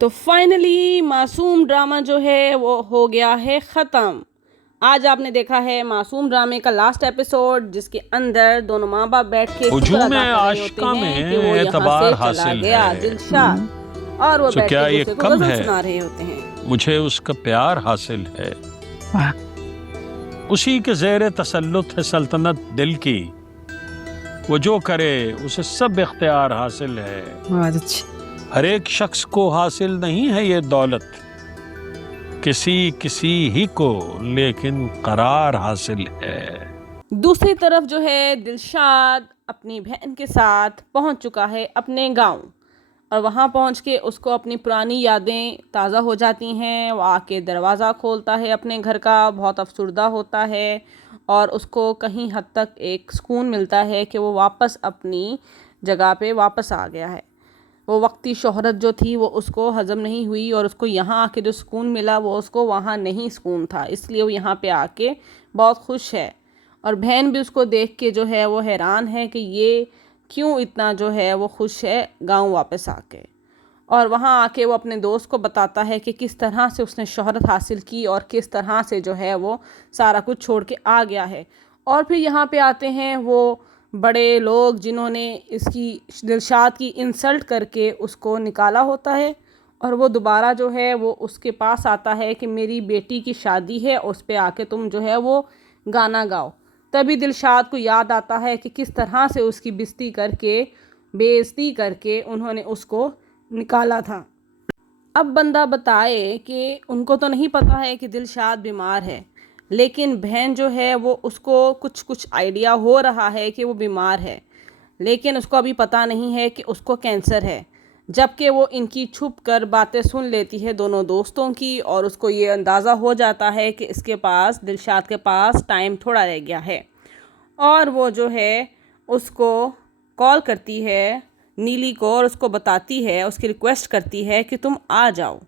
تو فائنلی معصوم ڈرامہ جو ہے وہ ہو گیا ہے ختم۔ آج آپ نے دیکھا ہے معصوم ڈرامے کا لاسٹ ایپیسوڈ، جس کے اندر دونوں ماں باپ بیٹھ کے شکر ہجوم ادا کر رہے ہوتے عاشقاں ہیں میں کہ وہ یہاں اعتبار سے چلا حاصل گیا ہے، دلشاد، اور وہ تو بیٹھ کے کیا ایک یہ دوسرے کو کم غزل ہے؟ سنا رہے ہوتے ہیں۔ مجھے اس کا پیار حاصل ہے، اسی کے زیر تسلط ہے سلطنت دل کی، وہ جو کرے اسے سب اختیار حاصل ہے۔ بہت اچھی۔ ہر ایک شخص کو حاصل نہیں ہے یہ دولت، کسی ہی کو لیکن قرار حاصل ہے۔ دوسری طرف جو ہے دلشاد اپنی بہن کے ساتھ پہنچ چکا ہے اپنے گاؤں، اور وہاں پہنچ کے اس کو اپنی پرانی یادیں تازہ ہو جاتی ہیں۔ وہ آ کے دروازہ کھولتا ہے اپنے گھر کا، بہت افسردہ ہوتا ہے، اور اس کو کہیں حد تک ایک سکون ملتا ہے کہ وہ واپس اپنی جگہ پہ واپس آ گیا ہے۔ وہ وقتی شہرت جو تھی وہ اس کو ہضم نہیں ہوئی، اور اس کو یہاں آ کے جو سکون ملا وہ اس کو وہاں نہیں سکون تھا، اس لیے وہ یہاں پہ آ کے بہت خوش ہے۔ اور بہن بھی اس کو دیکھ کے جو ہے وہ حیران ہے کہ یہ کیوں اتنا جو ہے وہ خوش ہے گاؤں واپس آ کے۔ اور وہاں آ کے وہ اپنے دوست کو بتاتا ہے کہ کس طرح سے اس نے شہرت حاصل کی، اور کس طرح سے جو ہے وہ سارا کچھ چھوڑ کے آ گیا ہے۔ اور پھر یہاں پہ آتے ہیں وہ بڑے لوگ جنہوں نے اس کی دلشاد کی انسلٹ کر کے اس کو نکالا ہوتا ہے، اور وہ دوبارہ جو ہے وہ اس کے پاس آتا ہے کہ میری بیٹی کی شادی ہے، اس پہ آ کے تم جو ہے وہ گانا گاؤ۔ تبھی دلشاد کو یاد آتا ہے کہ کس طرح سے اس کی بےعزتی کر کے انہوں نے اس کو نکالا تھا۔ اب بندہ بتائے کہ ان کو تو نہیں پتا ہے کہ دلشاد بیمار ہے، لیکن بہن جو ہے وہ اس کو کچھ آئیڈیا ہو رہا ہے کہ وہ بیمار ہے، لیکن اس کو ابھی پتا نہیں ہے کہ اس کو کینسر ہے، جبکہ وہ ان کی چھپ کر باتیں سن لیتی ہے دونوں دوستوں کی، اور اس کو یہ اندازہ ہو جاتا ہے کہ اس کے پاس، دلشاد کے پاس ٹائم تھوڑا رہ گیا ہے۔ اور وہ جو ہے اس کو کال کرتی ہے نیلی کو، اور اس کو بتاتی ہے، اس کی ریکویسٹ کرتی ہے کہ تم آ جاؤ۔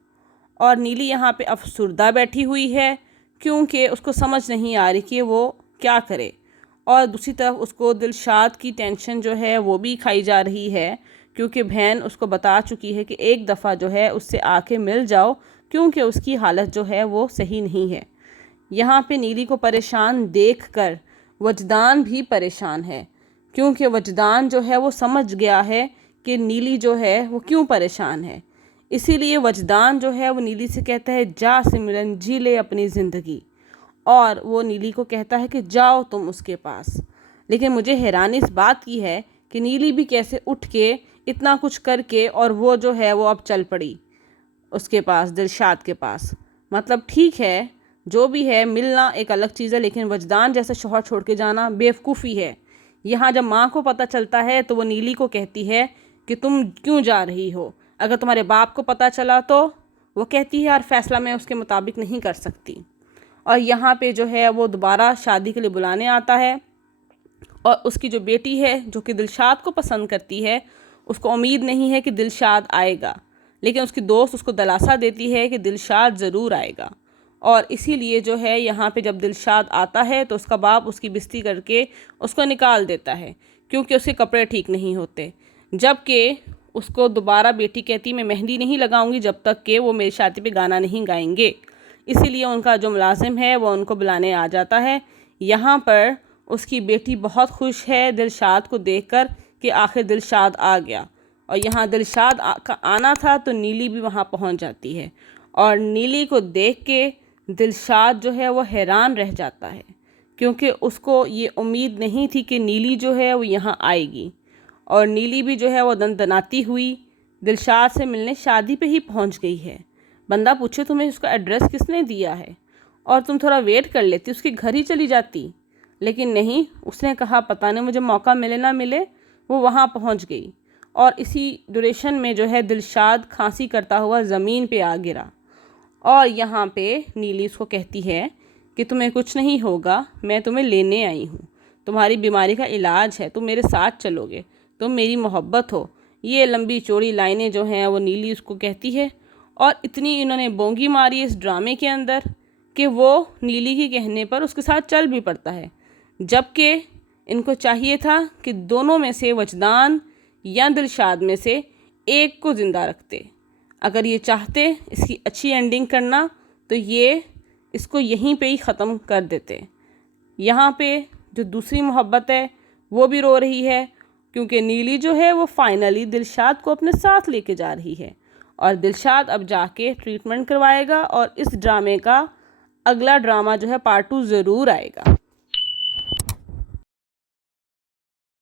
اور نیلی یہاں پہ افسردہ بیٹھی ہوئی ہے، کیونکہ اس کو سمجھ نہیں آ رہی کہ وہ کیا کرے، اور دوسری طرف اس کو دلشاد کی ٹینشن جو ہے وہ بھی کھائی جا رہی ہے، کیونکہ بہن اس کو بتا چکی ہے کہ ایک دفعہ جو ہے اس سے آ کے مل جاؤ، کیونکہ اس کی حالت جو ہے وہ صحیح نہیں ہے۔ یہاں پہ نیلی کو پریشان دیکھ کر وجدان بھی پریشان ہے، کیونکہ وجدان جو ہے وہ سمجھ گیا ہے کہ نیلی جو ہے وہ کیوں پریشان ہے۔ اسی لیے وجدان جو ہے وہ نیلی سے کہتا ہے جا سمرن جی لے اپنی زندگی، اور وہ نیلی کو کہتا ہے کہ جاؤ تم اس کے پاس۔ لیکن مجھے حیرانی اس بات کی ہے کہ نیلی بھی کیسے اٹھ کے اتنا کچھ کر کے، اور وہ جو ہے وہ اب چل پڑی اس کے پاس، دلشاد کے پاس۔ مطلب ٹھیک ہے، جو بھی ہے، ملنا ایک الگ چیز ہے، لیکن وجدان جیسا شوہر چھوڑ کے جانا بیوقوفی ہے۔ یہاں جب ماں کو پتہ چلتا ہے تو وہ نیلی کو کہتی ہے کہ تم کیوں جا رہی ہو، اگر تمہارے باپ کو پتہ چلا تو؟ وہ کہتی ہے اور فیصلہ میں اس کے مطابق نہیں کر سکتی۔ اور یہاں پہ جو ہے وہ دوبارہ شادی کے لیے بلانے آتا ہے، اور اس کی جو بیٹی ہے جو کہ دلشاد کو پسند کرتی ہے، اس کو امید نہیں ہے کہ دلشاد آئے گا، لیکن اس کی دوست اس کو دلاسا دیتی ہے کہ دلشاد ضرور آئے گا۔ اور اسی لیے جو ہے یہاں پہ جب دلشاد آتا ہے تو اس کا باپ اس کی بےعزتی کر کے اس کو نکال دیتا ہے، کیونکہ اس کے کپڑے ٹھیک نہیں ہوتے، جبکہ اس کو دوبارہ بیٹی کہتی میں مہندی نہیں لگاؤں گی جب تک کہ وہ میری شادی پہ گانا نہیں گائیں گے۔ اسی لیے ان کا جو ملازم ہے وہ ان کو بلانے آ جاتا ہے۔ یہاں پر اس کی بیٹی بہت خوش ہے دلشاد کو دیکھ کر کہ آخر دلشاد آ گیا، اور یہاں دلشاد کا آنا تھا تو نیلی بھی وہاں پہنچ جاتی ہے، اور نیلی کو دیکھ کے دلشاد جو ہے وہ حیران رہ جاتا ہے، کیونکہ اس کو یہ امید نہیں تھی کہ نیلی جو ہے وہ یہاں آئے گی۔ اور نیلی بھی جو ہے وہ دندناتی ہوئی دلشاد سے ملنے شادی پہ ہی پہنچ گئی ہے۔ بندہ پوچھے تمہیں اس کا ایڈریس کس نے دیا ہے، اور تم تھوڑا ویٹ کر لیتی، اس کے گھر ہی چلی جاتی، لیکن نہیں، اس نے کہا پتہ نہیں مجھے موقع ملے نہ ملے، وہ وہاں پہنچ گئی۔ اور اسی ڈیوریشن میں جو ہے دلشاد کھانسی کرتا ہوا زمین پہ آ گرا، اور یہاں پہ نیلی اس کو کہتی ہے کہ تمہیں کچھ نہیں ہوگا، میں تمہیں لینے آئی ہوں، تمہاری بیماری کا علاج ہے، تم میرے ساتھ چلو گے، تم میری محبت ہو۔ یہ لمبی چوڑی لائنیں جو ہیں وہ نیلی اس کو کہتی ہے، اور اتنی انہوں نے بونگی ماری اس ڈرامے کے اندر کہ وہ نیلی کے کہنے پر اس کے ساتھ چل بھی پڑتا ہے، جبکہ ان کو چاہیے تھا کہ دونوں میں سے وجدان یا دلشاد میں سے ایک کو زندہ رکھتے۔ اگر یہ چاہتے اس کی اچھی اینڈنگ کرنا تو یہ اس کو یہیں پہ ہی ختم کر دیتے. یہاں پہ جو دوسری محبت ہے وہ بھی رو رہی ہے کیونکہ نیلی جو ہے وہ فائنلی دلشاد کو اپنے ساتھ لے کے جا رہی ہے، اور دلشاد اب جا کے ٹریٹمنٹ کروائے گا، اور اس ڈرامے کا اگلا ڈرامہ جو ہے پارٹ 2 ضرور آئے گا.